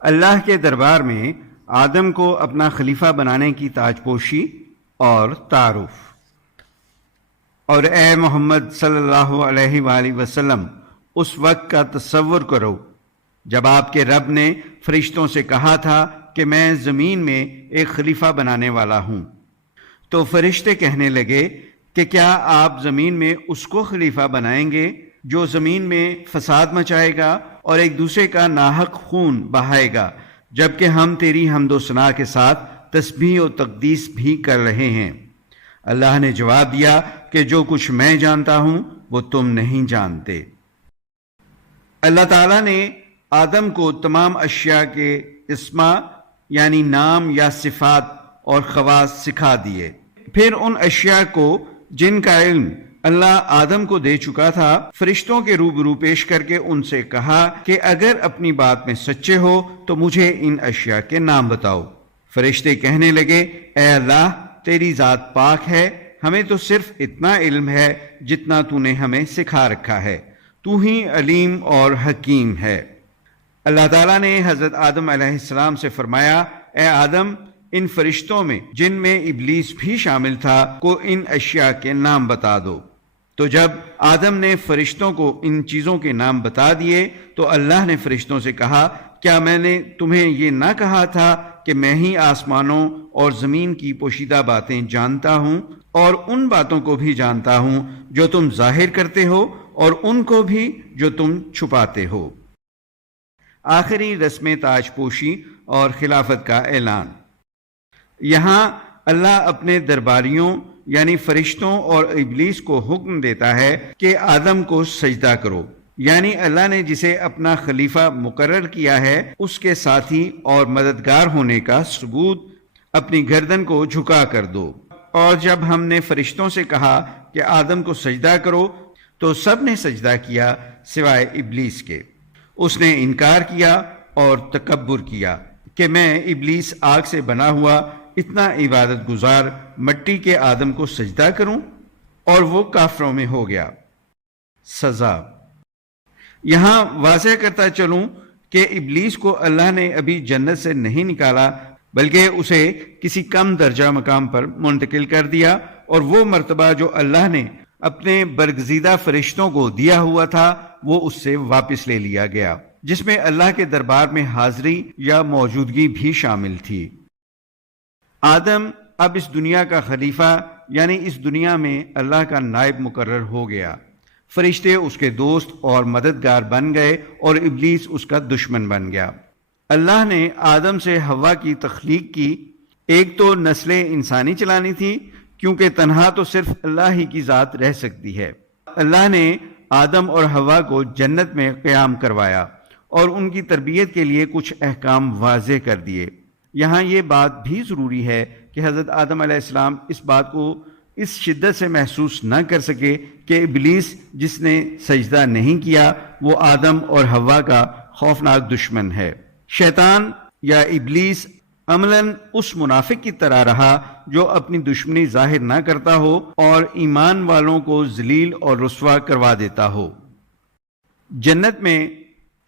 اللہ کے دربار میں آدم کو اپنا خلیفہ بنانے کی تاج پوشی اور تعارف۔ اور اے محمد صلی اللہ علیہ وآلہ وسلم، اس وقت کا تصور کرو جب آپ کے رب نے فرشتوں سے کہا تھا کہ میں زمین میں ایک خلیفہ بنانے والا ہوں، تو فرشتے کہنے لگے کہ کیا آپ زمین میں اس کو خلیفہ بنائیں گے جو زمین میں فساد مچائے گا اور ایک دوسرے کا ناحق خون بہائے گا، جبکہ ہم تیری حمد و ثنا کے ساتھ تسبیح و تقدیس بھی کر رہے ہیں۔ اللہ نے جواب دیا کہ جو کچھ میں جانتا ہوں وہ تم نہیں جانتے۔ اللہ تعالیٰ نے آدم کو تمام اشیاء کے اسما یعنی نام یا صفات اور خواص سکھا دیے۔ پھر ان اشیاء کو جن کا علم اللہ آدم کو دے چکا تھا فرشتوں کے روبرو پیش کر کے ان سے کہا کہ اگر اپنی بات میں سچے ہو تو مجھے ان اشیاء کے نام بتاؤ۔ فرشتے کہنے لگے اے اللہ، تیری ذات پاک ہے، ہمیں تو صرف اتنا علم ہے جتنا تو نے ہمیں سکھا رکھا ہے، تو ہی علیم اور حکیم ہے۔ اللہ تعالیٰ نے حضرت آدم علیہ السلام سے فرمایا اے آدم، ان فرشتوں میں جن میں ابلیس بھی شامل تھا کو ان اشیاء کے نام بتا دو۔ تو جب آدم نے فرشتوں کو ان چیزوں کے نام بتا دیے تو اللہ نے فرشتوں سے کہا کیا میں نے تمہیں یہ نہ کہا تھا کہ میں ہی آسمانوں اور زمین کی پوشیدہ باتیں جانتا ہوں اور ان باتوں کو بھی جانتا ہوں جو تم ظاہر کرتے ہو اور ان کو بھی جو تم چھپاتے ہو۔ آخری رسم تاج پوشی اور خلافت کا اعلان۔ یہاں اللہ اپنے درباریوں یعنی فرشتوں اور ابلیس کو حکم دیتا ہے کہ آدم کو سجدہ کرو، یعنی اللہ نے جسے اپنا خلیفہ مقرر کیا ہے اس کے ساتھی اور مددگار ہونے کا ثبوت اپنی گردن کو جھکا کر دو۔ اور جب ہم نے فرشتوں سے کہا کہ آدم کو سجدہ کرو تو سب نے سجدہ کیا سوائے ابلیس کے۔ اس نے انکار کیا اور تکبر کیا کہ میں ابلیس آگ سے بنا ہوا اتنا عبادت گزار مٹی کے آدم کو سجدہ کروں، اور وہ کافروں میں ہو گیا۔ سزا۔ یہاں واضح کرتا چلوں کہ ابلیس کو اللہ نے ابھی جنت سے نہیں نکالا بلکہ اسے کسی کم درجہ مقام پر منتقل کر دیا، اور وہ مرتبہ جو اللہ نے اپنے برگزیدہ فرشتوں کو دیا ہوا تھا وہ اس سے واپس لے لیا گیا، جس میں اللہ کے دربار میں حاضری یا موجودگی بھی شامل تھی۔ آدم اب اس دنیا کا خلیفہ یعنی اس دنیا میں اللہ کا نائب مقرر ہو گیا۔ فرشتے اس کے دوست اور مددگار بن گئے اور ابلیس اس کا دشمن بن گیا۔ اللہ نے آدم سے حوا کی تخلیق کی، ایک تو نسل انسانی چلانی تھی کیونکہ تنہا تو صرف اللہ ہی کی ذات رہ سکتی ہے۔ اللہ نے آدم اور حوا کو جنت میں قیام کروایا اور ان کی تربیت کے لیے کچھ احکام واضح کر دیے۔ یہاں یہ بات بھی ضروری ہے کہ حضرت آدم علیہ السلام اس بات کو اس شدت سے محسوس نہ کر سکے کہ ابلیس جس نے سجدہ نہیں کیا وہ آدم اور حوا کا خوفناک دشمن ہے۔ شیطان یا ابلیس عملاً اس منافق کی طرح رہا جو اپنی دشمنی ظاہر نہ کرتا ہو اور ایمان والوں کو ذلیل اور رسوا کروا دیتا ہو۔ جنت میں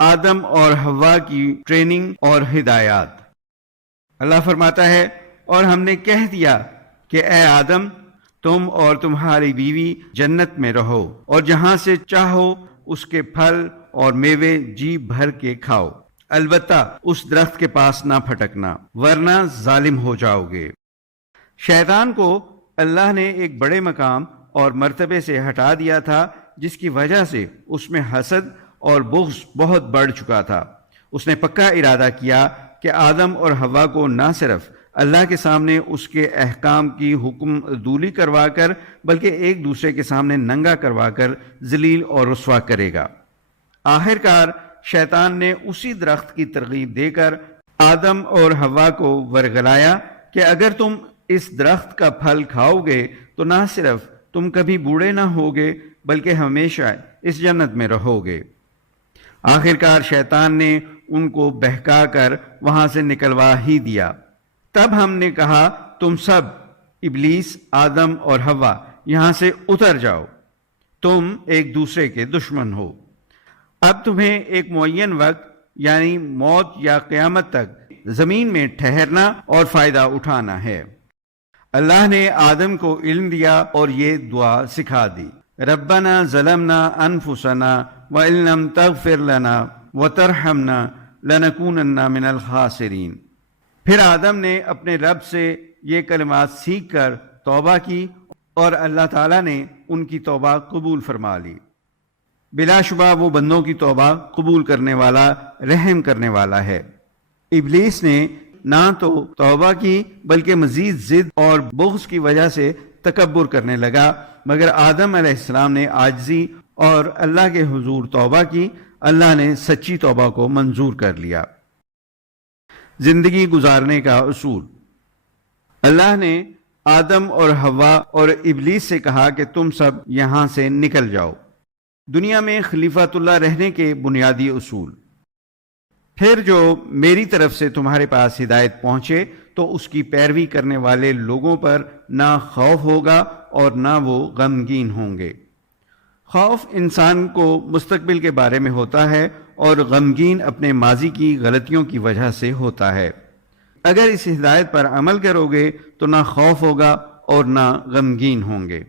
آدم اور حوا کی ٹریننگ اور ہدایات۔ اللہ فرماتا ہے اور ہم نے کہہ دیا کہ اے آدم، تم اور تمہاری بیوی جنت میں رہو اور جہاں سے چاہو اس کے پھل اور میوے جی بھر کے کھاؤ، البتہ اس درخت کے پاس نہ پھٹکنا ورنہ ظالم ہو جاؤ گے۔ شیطان کو اللہ نے ایک بڑے مقام اور مرتبے سے ہٹا دیا تھا جس کی وجہ سے اس میں حسد اور بغض بہت بڑھ چکا تھا۔ اس نے پکا ارادہ کیا کہ آدم اور حوا کو نہ صرف اللہ کے سامنے اس کے احکام کی حکم دولی کروا کر بلکہ ایک دوسرے کے سامنے ننگا کروا کر ذلیل اور رسوا کرے گا۔ آخر کار شیطان نے اسی درخت کی ترغیب دے کر آدم اور حوا کو ورگلایا کہ اگر تم اس درخت کا پھل کھاؤ گے تو نہ صرف تم کبھی بوڑھے نہ ہوگے بلکہ ہمیشہ اس جنت میں رہو گے۔ آخر کار شیطان نے ان کو بہکا کر وہاں سے نکلوا ہی دیا۔ تب ہم نے کہا تم سب ابلیس، آدم اور حوا یہاں سے اتر جاؤ، تم ایک دوسرے کے دشمن ہو۔ اب تمہیں ایک معین وقت یعنی موت یا قیامت تک زمین میں ٹھہرنا اور فائدہ اٹھانا ہے۔ اللہ نے آدم کو علم دیا اور یہ دعا سکھا دی، ربنا ظلمنا انفسنا وان لم تغفر لنا وترحمنا لنکونن من الخاسرین۔ پھر آدم نے اپنے رب سے یہ کلمات سیکھ کر توبہ کی اور اللہ تعالیٰ نے ان کی توبہ قبول فرما لی۔ بلا شبہ وہ بندوں کی توبہ قبول کرنے والا، رحم کرنے والا ہے۔ ابلیس نے نہ تو توبہ کی بلکہ مزید ضد اور بغض کی وجہ سے تکبر کرنے لگا، مگر آدم علیہ السلام نے عاجزی اور اللہ کے حضور توبہ کی۔ اللہ نے سچی توبہ کو منظور کر لیا۔ زندگی گزارنے کا اصول۔ اللہ نے آدم اور حوا اور ابلیس سے کہا کہ تم سب یہاں سے نکل جاؤ۔ دنیا میں خلیفۃ اللہ رہنے کے بنیادی اصول۔ پھر جو میری طرف سے تمہارے پاس ہدایت پہنچے تو اس کی پیروی کرنے والے لوگوں پر نہ خوف ہوگا اور نہ وہ غمگین ہوں گے۔ خوف انسان کو مستقبل کے بارے میں ہوتا ہے اور غمگین اپنے ماضی کی غلطیوں کی وجہ سے ہوتا ہے۔ اگر اس ہدایت پر عمل کرو گے تو نہ خوف ہوگا اور نہ غمگین ہوں گے۔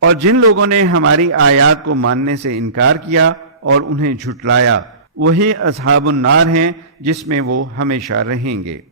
اور جن لوگوں نے ہماری آیات کو ماننے سے انکار کیا اور انہیں جھٹلایا، وہی اصحاب النار ہیں جس میں وہ ہمیشہ رہیں گے۔